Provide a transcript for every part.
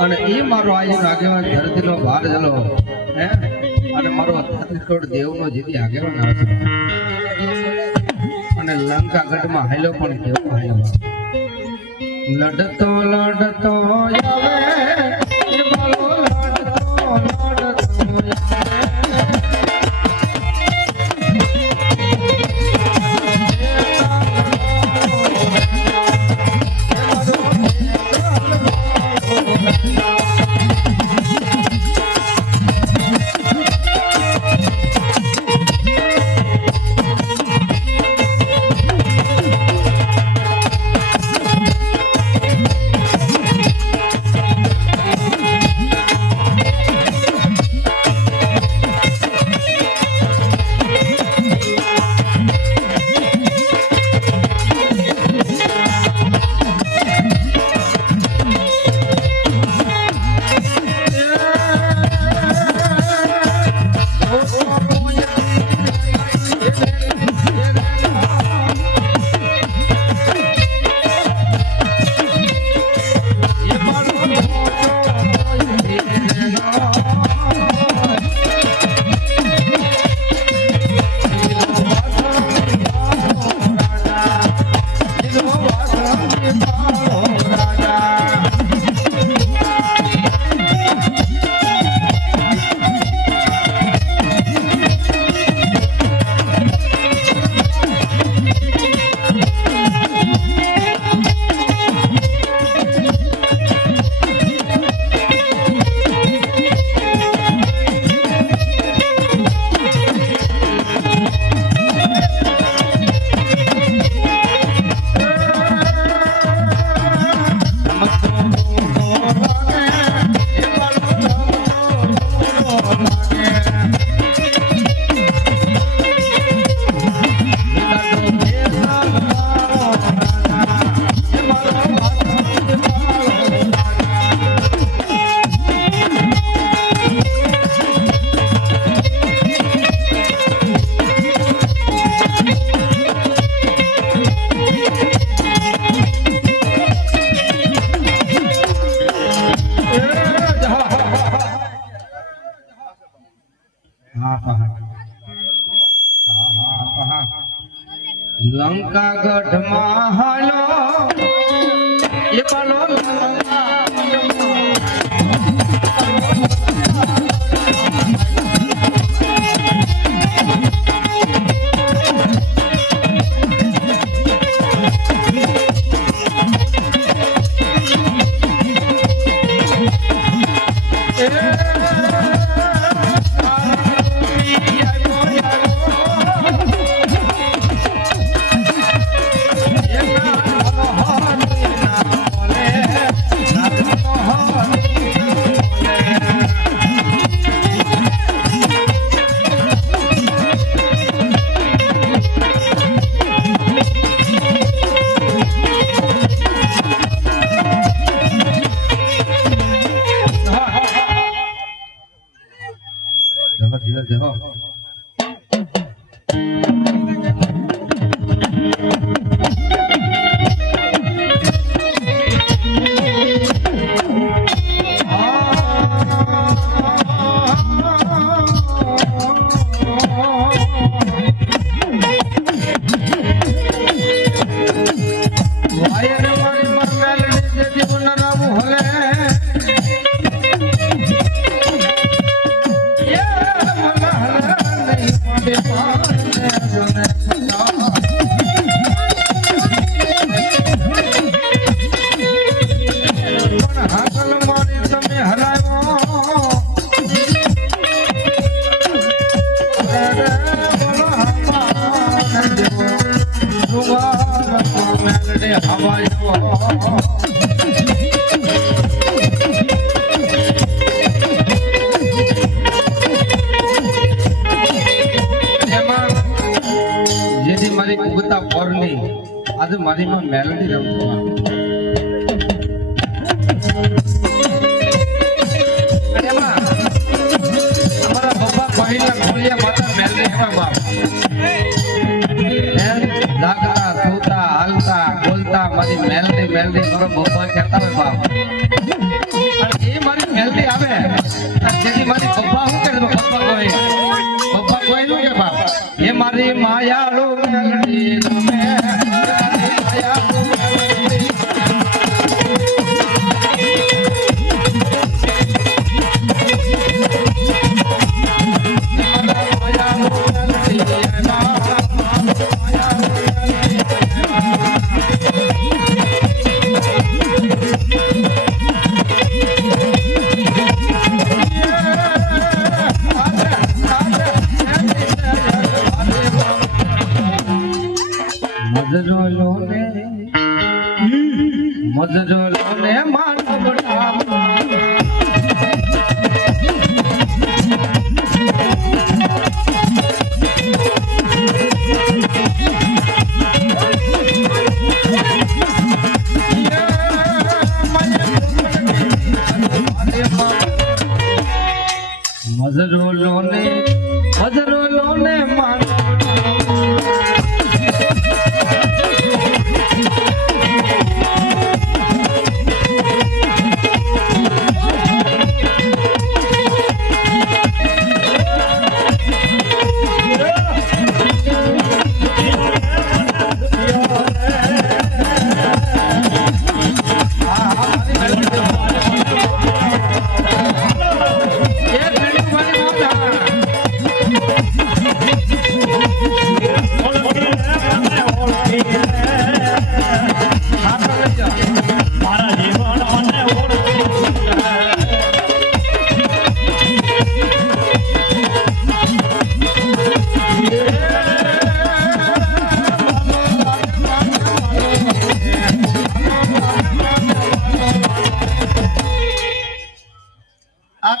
અને એ મારો આજે આગેવાન ધરતીનો ભાર જલો હે અને મારો છત્તીસગઢ દેવનો જેથી આગેવાન આવે છે અને લંકા ગઢમાં હાલ્યો પણ કેવો હાલ્યો લડતો લડતો આવે એ બાળો લડતો લંકા ગઢમાં હાલો એ બાલો મારી ઉગતા પોરની આજે મારી માં મેલોડી રમવા અને અમારા પપ્પા પહેલા ખોલિયા માતા મેલડી હવા બાપ જાગતા સૂતા હાલતા બોલતા મારી મેલડી મેલડી મારો બપ્પા કહેતા હોય બાપ અને એ મારી મેલડી આવે તેથી મારી બપ્પા શું કરે બપ્પા કોઈ શું કે બાપ એ મારી માયાળુ મેલડી તમે માયાળુ મેલડી મજરો ને માનવડા મજરો લોને માનવડા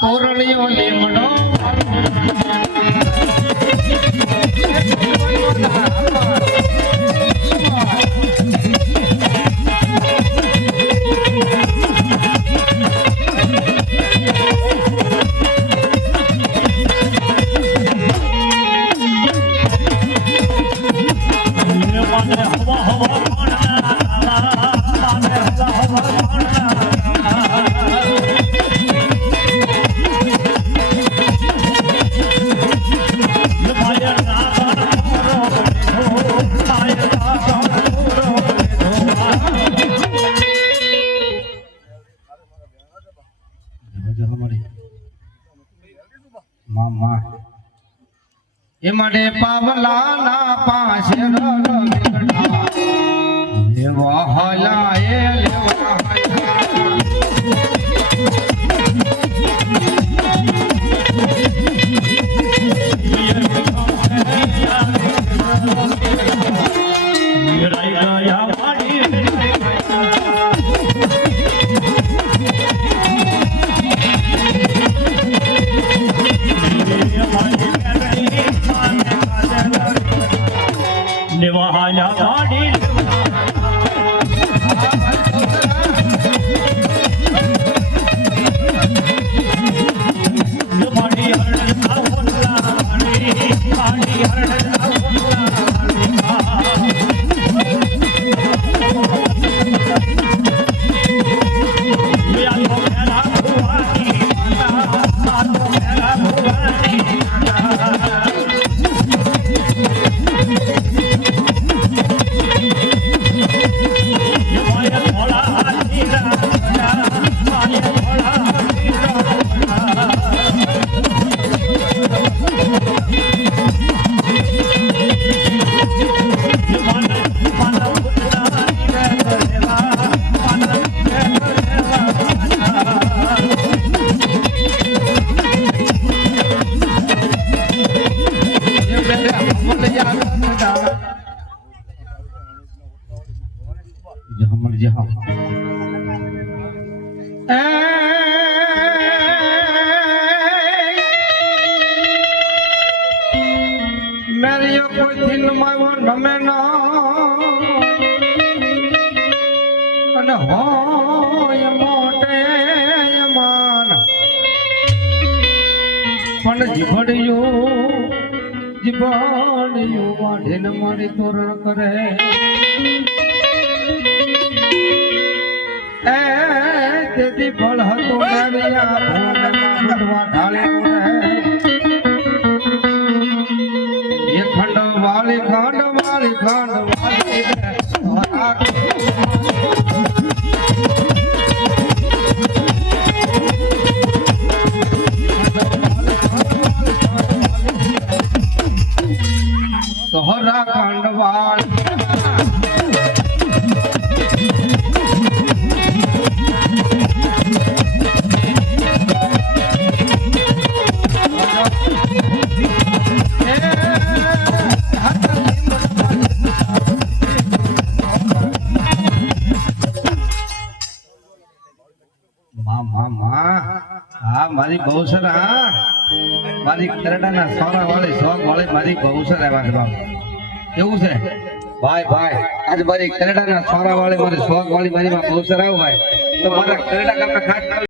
તોરણીઓ લીમડો એ માટે પાવલા ના પાસે લેવા હલા એ લેવા મેરિયો કોઈ દિન માં નમે ના અને હોય મોટે માન પણ જીભડિયું ભાણિયું વાઢીને મારી તોરણ કરે એ તેથી ફળ હતું નરિયા ભોગના બુધવા ઢાળે એ ખંડ વાળી સોહરા ખંડવાળ હા મારી બહુસર હા મારી કરડાના સોરા વાળી શોખ વાળી મારી બહુસર આવ્યા છે એવું છે ભાઈ આજ મારી કરડાના સોરા વાળી મારી શોખ વાળી મારી બહુસર આવું ભાઈ તો મારા કરડા કરતા ખાસ